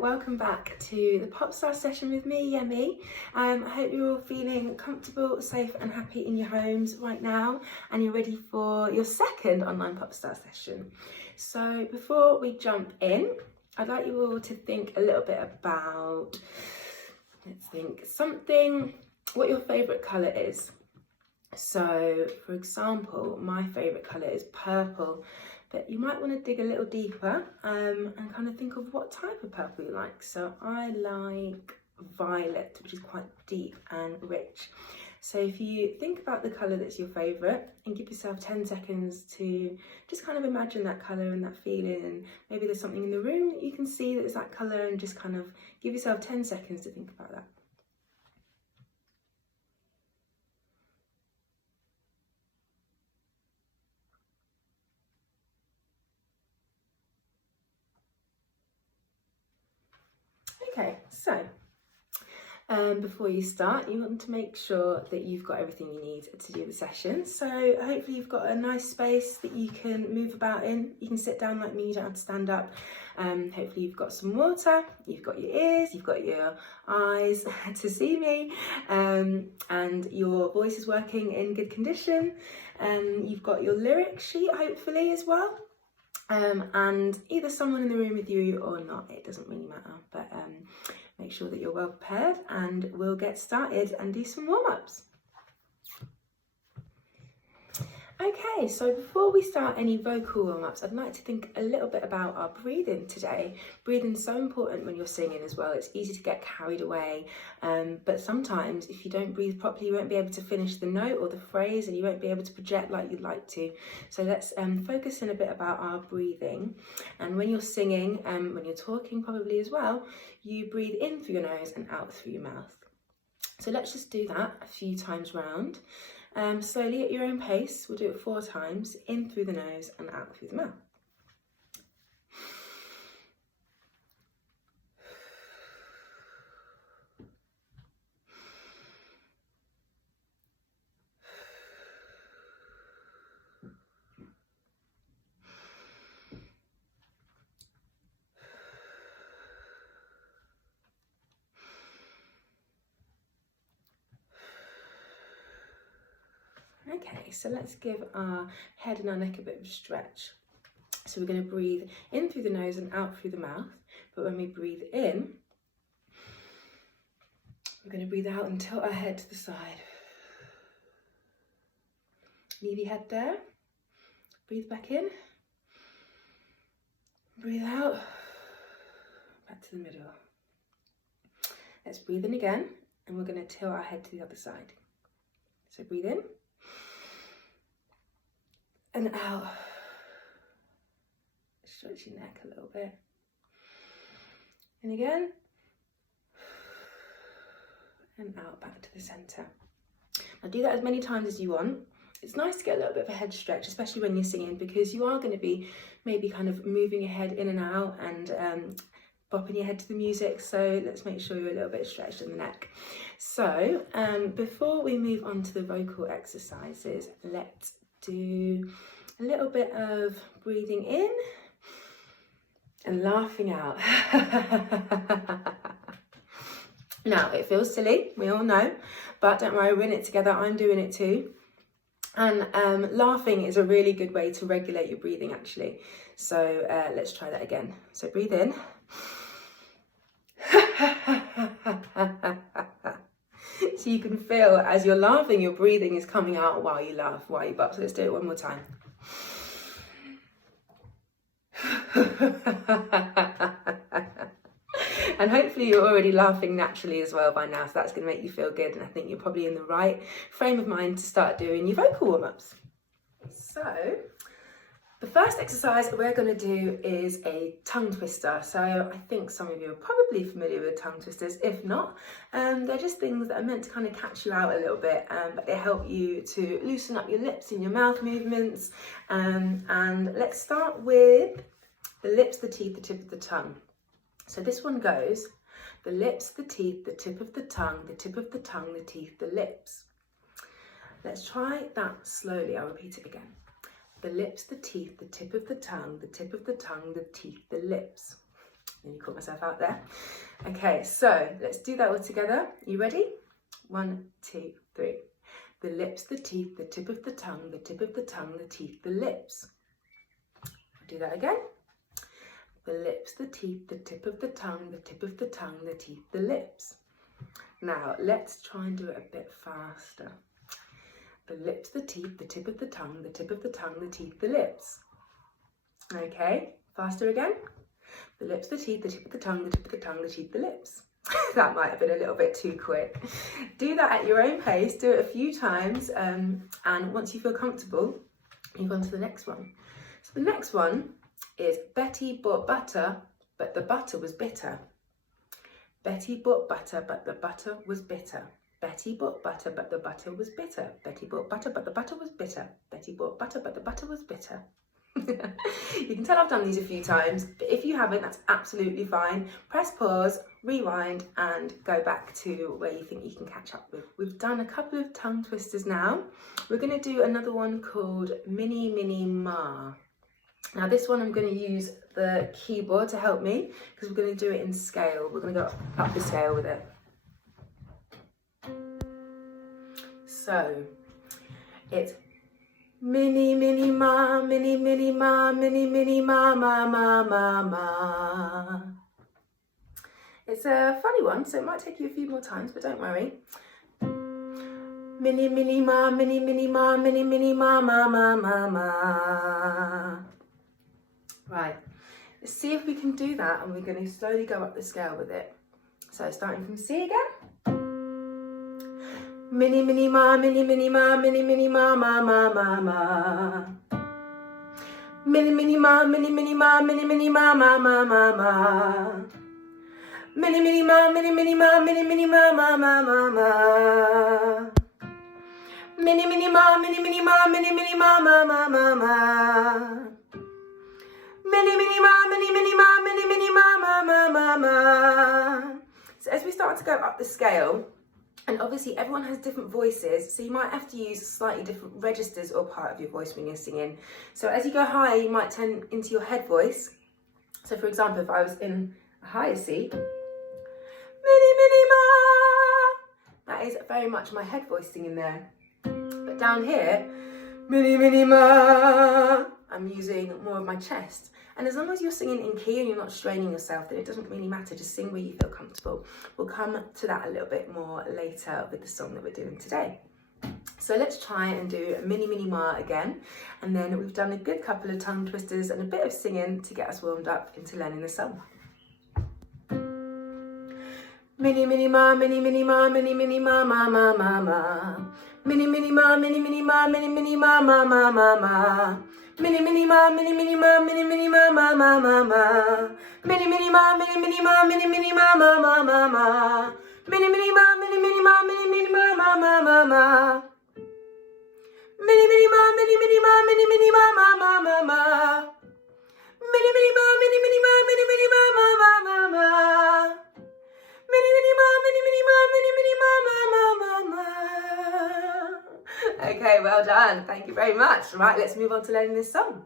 welcome back to the Pop Star session with me, Yemi. I hope you're all feeling comfortable, safe and happy in your homes right now, and you're ready for your second online Pop Star session. So before we jump in, I'd like you all to think a little bit about, what your favourite colour is. So for example, my favourite colour is purple. But you might want to dig a little deeper and kind of think of what type of purple you like. So I like violet, which is quite deep and rich. So if you think about the colour that's your favourite and give yourself 10 seconds to just kind of imagine that colour and that feeling, and maybe there's something in the room that you can see that is that colour, and just kind of give yourself 10 seconds to think about that. Okay, so before you start, you want to make sure that you've got everything you need to do the session. So hopefully you've got a nice space that you can move about in. You can sit down like me, you don't have to stand up. Hopefully you've got some water, you've got your ears, you've got your eyes to see me, and your voice is working in good condition. You've got your lyric sheet hopefully as well. And either someone in the room with you or not, it doesn't really matter, but make sure that you're well prepared, and we'll get started and do some warm-ups. Okay, so before we start any vocal warm-ups, I'd like to think a little bit about our breathing today. Breathing's so important when you're singing as well. It's easy to get carried away, but sometimes if you don't breathe properly, you won't be able to finish the note or the phrase, and you won't be able to project like you'd like to. So let's focus in a bit about our breathing. And when you're singing, when you're talking probably as well, you breathe in through your nose and out through your mouth. So let's just do that a few times round. Slowly at your own pace. We'll do it 4 times, in through the nose and out through the mouth. Okay, so let's give our head and our neck a bit of a stretch. So we're going to breathe in through the nose and out through the mouth. But when we breathe in, we're going to breathe out and tilt our head to the side. Leave your head there. Breathe back in. Breathe out. Back to the middle. Let's breathe in again, and we're going to tilt our head to the other side. So breathe in. And out. Stretch your neck a little bit. And again. And out back to the centre. Now do that as many times as you want. It's nice to get a little bit of a head stretch, especially when you're singing, because you are going to be maybe kind of moving your head in and out and bopping your head to the music. So let's make sure you're a little bit stretched in the neck. So before we move on to the vocal exercises, let's do a little bit of breathing in and laughing out. Now, it feels silly, we all know, but don't worry, we're in it together. I'm doing it too. And laughing is a really good way to regulate your breathing, actually. So let's try that again. So breathe in. So you can feel as you're laughing, your breathing is coming out while you laugh, while you bop. So let's do it one more time. And hopefully you're already laughing naturally as well by now, so that's going to make you feel good, and I think you're probably in the right frame of mind to start doing your vocal warm-ups. So the first exercise we're going to do is a tongue twister. So I think some of you are probably familiar with tongue twisters. If not, they're just things that are meant to kind of catch you out a little bit, but they help you to loosen up your lips and your mouth movements. And let's start with the lips, the teeth, the tip of the tongue. So this one goes, the lips, the teeth, the tip of the tongue, the tip of the tongue, the teeth, the lips. Let's try that slowly. I'll repeat it again. The lips, the teeth, the tip of the tongue, the tip of the tongue, the teeth, the lips. Nearly caught myself out there. Okay, so let's do that all together. You ready? 1, 2, 3. The lips, the teeth, the tip of the tongue, the tip of the tongue, the teeth, the lips. Do that again. The lips, the teeth, the tip of the tongue, the tip of the tongue, the teeth, the lips. Now, let's try and do it a bit faster. The lips, the teeth, the tip of the tongue, the tip of the tongue, the teeth, the lips. Okay, faster again. The lips, the teeth, the tip of the tongue, the tip of the tongue, the teeth, the lips. That might have been a little bit too quick. Do that at your own pace, do it a few times, and once you feel comfortable, move on to the next one. So the next one is Betty bought butter, but the butter was bitter. Betty bought butter, but the butter was bitter. Betty bought butter, but the butter was bitter. Betty bought butter, but the butter was bitter. Betty bought butter, but the butter was bitter. You can tell I've done these a few times, but if you haven't, that's absolutely fine. Press pause, rewind, and go back to where you think you can catch up with. We've done a couple of tongue twisters now. We're going to do another one called Mini Mini Ma. Now this one I'm going to use the keyboard to help me because we're going to do it in scale. We're going to go up the scale with it. So it's Mini Mini Ma, Mini Mini Ma, Mini Mini Ma, Ma Ma Ma Ma. It's a funny one, so it might take you a few more times, but don't worry. Mini Mini Ma, Mini Mini Ma, Mini Mini Ma, Ma Ma Ma Ma. Right, let's see if we can do that, and we're going to slowly go up the scale with it. So starting from C again. Mini Mini Ma, Mini Mini Ma, Mini Mini Ma, Ma Ma Ma Ma. Mini Mini Ma, Mini Mini Ma, Mini Mini Ma, Ma Ma Ma Ma. Mini Mini Ma, Mini Mini Ma, Mini Mini Ma, Ma Ma Ma Ma. Mini Mini Ma, Mini Mini Ma, Mini Mini Ma, Ma Ma Ma Ma. Mini Mini Ma, Mini Mini Ma, Mini Mini Ma, Ma Ma Ma Ma. So as we start to go up the scale, and obviously everyone has different voices, so you might have to use slightly different registers or part of your voice when you're singing. So as you go higher, you might turn into your head voice. So for example, if I was in a higher C, Mini Mini Ma, that is very much my head voice singing there. But down here, Mini Mini Ma, I'm using more of my chest. And as long as you're singing in key and you're not straining yourself, then it doesn't really matter. Just sing where you feel comfortable. We'll come to that a little bit more later with the song that we're doing today. So let's try and do Mini Mini Ma again. And then we've done a good couple of tongue twisters and a bit of singing to get us warmed up into learning the song. Mini Mini Ma, Mini Mini Ma, Mini Mini Ma, Ma Ma Ma Ma. Mini Mini Ma, Mini Mini Ma, Mini Mini Ma, Ma Ma Ma Ma. Mini Mini Ma, Mini Mini Ma, Mini Mini Ma, Ma Ma Ma Ma. Mini Mini Ma, Mini Mini Ma, Mini Mini Ma, Ma Ma Ma Ma. Mini Mini Ma, Mini Mini Ma, Mini Mini Ma, Ma Ma Ma Ma. Mini Mini Ma, Mini Mini Ma, Mini Mini Ma, Ma Ma Ma Ma. Mini Mini Ma, Mini Mini Ma, Mini Mini Ma, Ma Ma Ma Ma. Mini Mini Ma, Mini Mini Ma, Mini Mini Ma, Ma Ma Ma Ma. Okay, well done. Thank you very much. Right, let's move on to learning this song.